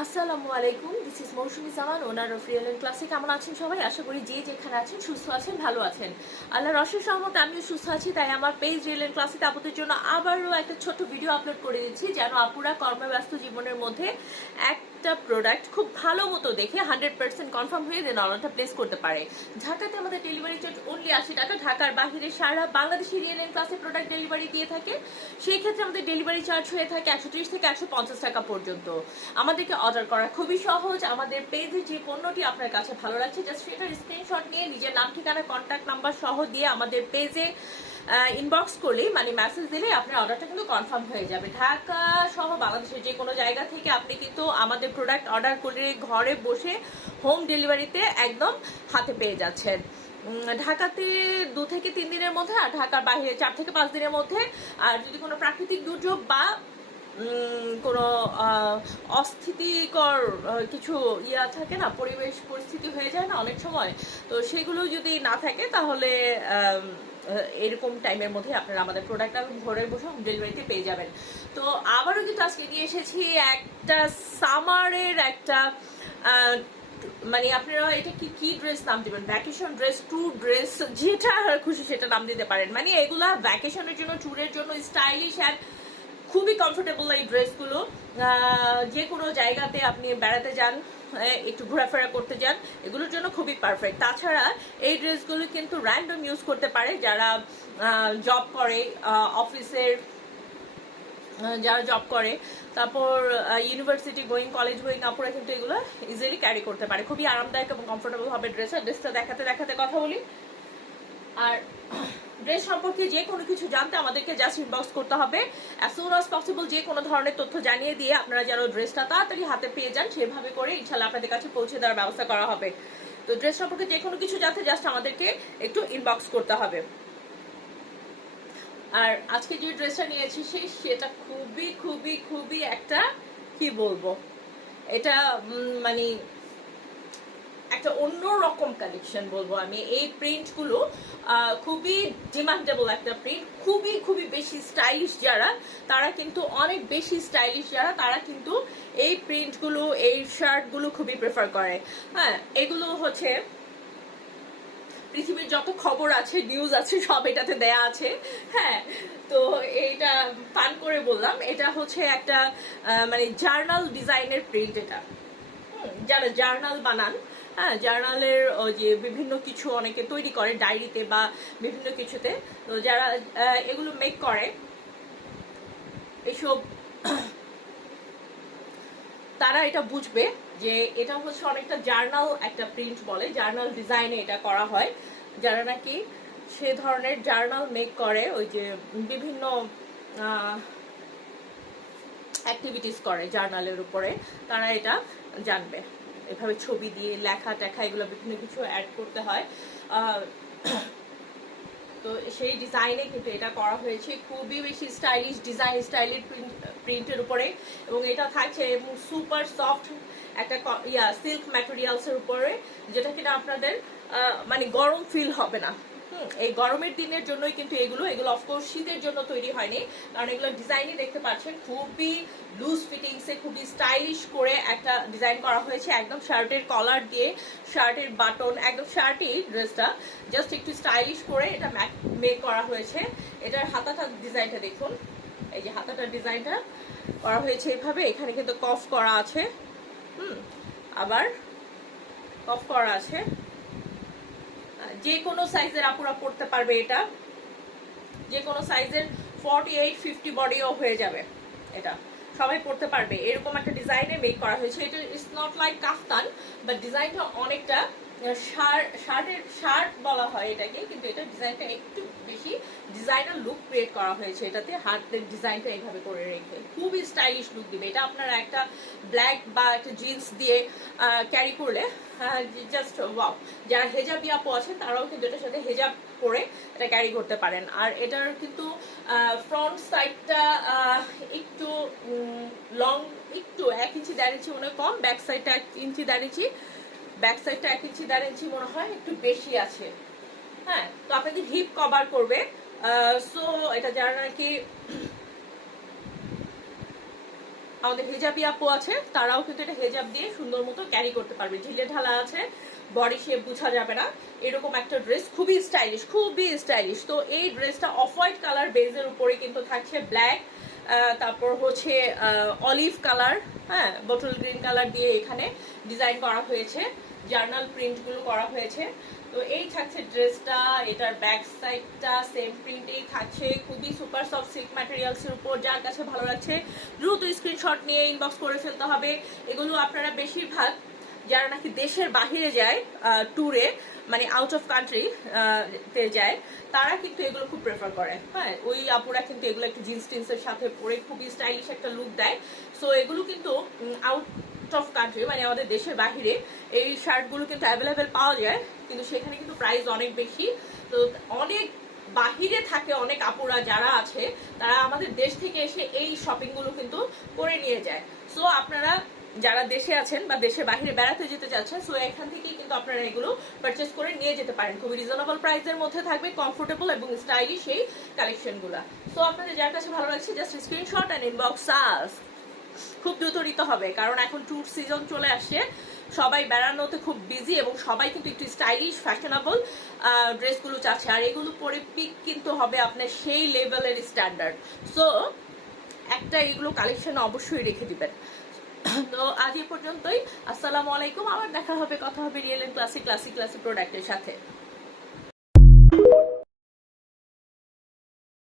আসসালামু আলাইকুম, this is Mousumi Zaman, owner of real and ক্লাসে। কেমন আছেন সবাই? আশা করি যে যেখানে আছেন সুস্থ আছেন, ভালো আছেন। আল্লাহর অশেষ রহমতে আমিও সুস্থ আছি। তাই আমার পেজ রিয়েল এন্ড ক্লাসে আপুদের জন্য আবারও একটা ছোট্ট ভিডিও আপলোড করে দিচ্ছি, যেন আপুরা কর্মব্যস্ত জীবনের মধ্যে একটা প্রোডাক্ট খুব ভালো মতো দেখে 100% কনফার্ম হয়ে দেন অর্ডারটা প্লেস করতে পারে। ঢাকাতে আমাদের ডেলিভারি চার্জ অনলি 80 টাকা। ঢাকার বাহিরে সারা বাংলাদেশি রিয়েল এন্ড ক্লাসে প্রোডাক্ট ডেলিভারি দিয়ে থাকে। সেই ক্ষেত্রে আমাদের ডেলিভারি চার্জ হয়ে থাকে 130 থেকে 150 টাকা পর্যন্ত। আমাদেরকে অর্ডার করা খুবই সহজ। আমাদের পেজে যে পণ্যটি আপনার কাছে ভালো লাগছে, জাস্ট সেটার স্ক্রিনশট নিয়ে নিজের নাম, ঠিকানা, কন্ট্যাক্ট নাম্বার সহ দিয়ে আমাদের পেজে ইনবক্স করলেই, মানে মেসেজ দিলে আপনার অর্ডারটা কিন্তু কনফার্ম হয়ে যাবে। ঢাকা সহ বাংলাদেশের যে কোনো জায়গা থেকে আপনি কিন্তু আমাদের প্রোডাক্ট অর্ডার করে ঘরে বসে হোম ডেলিভারিতে একদম হাতে পেয়ে যাচ্ছেন। ঢাকাতে 2 থেকে 3 দিনের মধ্যে, আর ঢাকার বাইরে 4 থেকে 5 দিনের মধ্যে। আর যদি কোনো প্রাকৃতিক দুর্যোগ বা কোনো অস্থিতিকর কিছু ইয়া থাকে না, পরিবেশ পরিস্থিতি হয়ে যায় না অনেক সময়, তো সেগুলো যদি না থাকে তাহলে এরকম টাইমের মধ্যে আপনারা আমাদের প্রোডাক্টটা ঘরে বসে হোম ডেলিভারিতে পেয়ে যাবেন। তো আবারও কিন্তু আজকে নিয়ে এসেছি একটা সামারের একটা মানে আপনারা এটা কি কি ড্রেস নাম দিবেন, ভ্যাকেশন ড্রেস, ট্যুর ড্রেস, যেটা খুশি সেটা নাম দিতে পারেন। মানে এগুলা ভ্যাকেশনের জন্য, ট্যুরের জন্য স্টাইলিশ অ্যান্ড খুবই কমফোর্টেবল এই ড্রেসগুলো। যে কোনো জায়গাতে আপনি বেড়াতে যান, একটু ঘোরাফেরা করতে যান, এগুলোর জন্য খুবই পারফেক্ট। তাছাড়া এই ড্রেসগুলো কিন্তু র্যান্ডম ইউজ করতে পারে যারা জব করে, অফিসের যারা জব করে, তারপর ইউনিভার্সিটি গোয়িং, কলেজ গোয়িং আপুরা কিন্তু এগুলো ইজিলি ক্যারি করতে পারে। খুবই আরামদায়ক এবং কমফোর্টেবল হবে ড্রেস। আর ড্রেসটা দেখাতে দেখাতে কথা বলি। আর ড্রেস সম্পর্কে যে কোনো কিছু জানতে আমাদেরকে জাস্ট ইনবক্স করতে হবে অ্যাজ সুন অ্যাজ পসিবল। যে কোনো ধরনের তথ্য জানিয়ে দিয়ে আপনারা যেন ড্রেসটা তাড়াতাড়ি হাতে পেয়ে যান, সেভাবে করে ইনশাল্লাহ আপনাদের কাছে পৌঁছে দেওয়ার ব্যবস্থা করা হবে। তো ড্রেস সম্পর্কে যে কোনো কিছু জানতে জাস্ট আমাদেরকে একটু ইনবক্স করতে হবে। আর আজকে যে ড্রেসটা নিয়েছি সেটা খুবই খুবই খুবই একটা, কি বলবো, এটা মানে একটা অন্যরকম কালেকশন বলবো আমি। এই প্রিন্টগুলো খুবই ডিমান্ডেবল একটা প্রিন্ট, খুবই খুবই বেশি স্টাইলিশ যারা, তারা কিন্তু অনেক বেশি স্টাইলিশ যারা, তারা কিন্তু এই প্রিন্টগুলো, এই শার্টগুলো খুবই প্রেফার করে। হ্যাঁ, এগুলো হচ্ছে পৃথিবীর যত খবর আছে, নিউজ আছে, সব এটাতে দেয়া আছে। হ্যাঁ, তো এইটা ফান করে বললাম। এটা হচ্ছে একটা মানে জার্নাল ডিজাইনের প্রিন্ট। এটা যারা জার্নাল বানান, হ্যাঁ, জার্নালের যে বিভিন্ন কিছু অনেকে তৈরি করে ডায়েরিতে বা বিভিন্ন কিছুতে, তো যারা এগুলো মেক করে এইসব, তারা এটা বুঝবে যে এটা হচ্ছে অনেকটা জার্নাল একটা প্রিন্ট বলে, জার্নাল ডিজাইনে এটা করা হয়। যারা নাকি সে ধরনের জার্নাল মেক করে, ওই যে বিভিন্ন অ্যাক্টিভিটিস করে জার্নালের উপরে, তারা এটা জানবে। এভাবে ছবি দিয়ে লেখা টেখা এগুলো বিভিন্ন কিছু অ্যাড করতে হয়। তো সেই ডিজাইনে কিন্তু এটা করা হয়েছে, খুবই বেশি স্টাইলিশ ডিজাইন, স্টাইলিশ প্রিন্টের উপরে। এবং এটা থাকছে সুপার সফট একটা সিল্ক ম্যাটেরিয়ালসের উপরে, যেটা কিনা আপনাদের মানে গরম ফিল হবে না। এই গরমের দিনের জন্যই কিন্তু এগুলো অফকোর্স শীতের জন্য তৈরি হয়নি, কারণ এগুলো ডিজাইনই দেখতে পাচ্ছেন খুবই লুজ ফিটিংসে, খুবই স্টাইলিশ করে একটা ডিজাইন করা হয়েছে। একদম শার্টের কলার দিয়ে, শার্টের বাটন, একদম শার্টই ড্রেসটা জাস্ট একটু স্টাইলিশ করে এটা মেক করা হয়েছে। এটার হাতাটার ডিজাইনটা দেখুন, এই যে হাতাটার ডিজাইনটা করা হয়েছে এইভাবে। এখানে কিন্তু কফ করা আছে, আবার কফ করা আছে। যে কোনো সাইজের আপুরা পড়তে পারবে এটা, যে কোনো সাইজের 48-50 বডিও হয়ে যাবে, এটা সবাই পড়তে পারবে। এরকম একটা ডিজাইনে মেক করা হয়েছে। এটা it's not like kaftan, but ডিজাইনটা অনেকটা শার্ট বলা হয় এটাকে, কিন্তু এটা ডিজাইনটা একটু বেশি ডিজাইনার লুক ক্রিয়েট করা হয়েছে এটাতে। হাতের ডিজাইনটা এইভাবে করে রেখে খুবই স্টাইলিশ লুক দিবে এটা। আপনারা একটা ব্ল্যাক বা একটা জিন্স দিয়ে ক্যারি করলে জাস্ট ওয়াও। যারা হেজাবি আপু আছেন তারাও কিন্তু এটার সাথে হেজাব পরে এটা ক্যারি করতে পারেন। আর এটার কিন্তু ফ্রন্ট সাইডটা একটু লং, একটু 1 ইঞ্চি 1.5 ইঞ্চি মনে হয় কম, ব্যাক সাইডটা 1 ইঞ্চি 1.5 ইঞ্চি, ব্যাক সাইডটা 1 ইঞ্চি 1.5 ইঞ্চি মনে হয় একটু বেশি আছে। হ্যাঁ, তো আপনাদের হিপ কভার করবে। সো এটা যারা নাকি আমাদের হেজাবি আপু আছে, তারাও কিন্তু এটা হেজাব দিয়ে সুন্দর মতো ক্যারি করতে পারবে। ঢিলে ঢালা আছে, বডি শেপ বোঝা যাবে না, এরকম একটা ড্রেস, খুবই স্টাইলিশ, খুবই স্টাইলিশ। তো এই ড্রেসটা অফ হোয়াইট কালার বেজের উপরে কিন্তু থাকছে ব্ল্যাক, তারপর হচ্ছে অলিভ কালার, হ্যাঁ, বটল গ্রিন কালার দিয়ে এখানে ডিজাইন করা হয়েছে, জার্নাল প্রিন্টগুলো করা হয়েছে। তো এই থাকছে ড্রেসটা, এটার ব্যাক সাইডটা সেম প্রিন্টেই থাকছে, খুবই সুপার সফট সিল্ক ম্যাটেরিয়ালসের উপর। যার কাছে ভালো লাগছে দ্রুত স্ক্রিনশট নিয়ে ইনবক্স করে ফেলতে হবে। এগুলো আপনারা বেশিরভাগ যারা নাকি দেশের বাহিরে যায় ট্যুরে, মানে আউট অফ কান্ট্রি তে যায়, তারা কিন্তু এগুলো খুব প্রেফার করে। হ্যাঁ, ওই আপুরা কিন্তু এগুলো একটু জিন্স টিন্সের সাথে পরে খুবই স্টাইলিশ একটা লুক দেয়। সো এগুলো কিন্তু আউট অফ কান্ট্রি, মানে আমাদের দেশের বাহিরে এই শার্টগুলো কিন্তু অ্যাভেলেবেল পাওয়া যায়, কিন্তু সেখানে কিন্তু প্রাইস অনেক বেশি। তো অনেক বাহিরে থাকে অনেক আপুরা যারা আছে, তারা আমাদের দেশ থেকে এসে এই শপিংগুলো কিন্তু করে নিয়ে যায়। সো আপনারা যারা দেশে আছেন বা দেশের বাইরে বেড়াতে যেতে চাচ্ছেন, সো এখান থেকেই কিন্তু আপনারা এগুলো পারচেস করে নিয়ে যেতে পারেন। খুবই রিজনেবল প্রাইসের মধ্যে থাকবে, কমফোর্টেবল এবং স্টাইলিশ এই কালেকশনগুলো। সো আপনাদের যার কাছে ভালো লাগছে জাস্ট স্ক্রিনশট অ্যান্ড ইনবক্স আস। খুব দ্রুত নিতে হবে, কারণ এখন ট্যুর সিজন চলে আসছে, সবাই বেড়ানোতে খুব বিজি এবং সবাই কিন্তু একটু স্টাইলিশ ফ্যাশনেবল ড্রেসগুলো চাচ্ছে, আর এগুলো পরে পিক কিন্তু হবে আপনার সেই লেভেলের স্ট্যান্ডার্ড। সো একটা এগুলো কালেকশন অবশ্যই রেখে দিবেন। তো আজ এই পর্যন্তই। আসসালামু আলাইকুম। আবার দেখা হবে, কথা হবে রিয়েল এন্ড ক্লাসিক প্রোডাক্টের সাথে।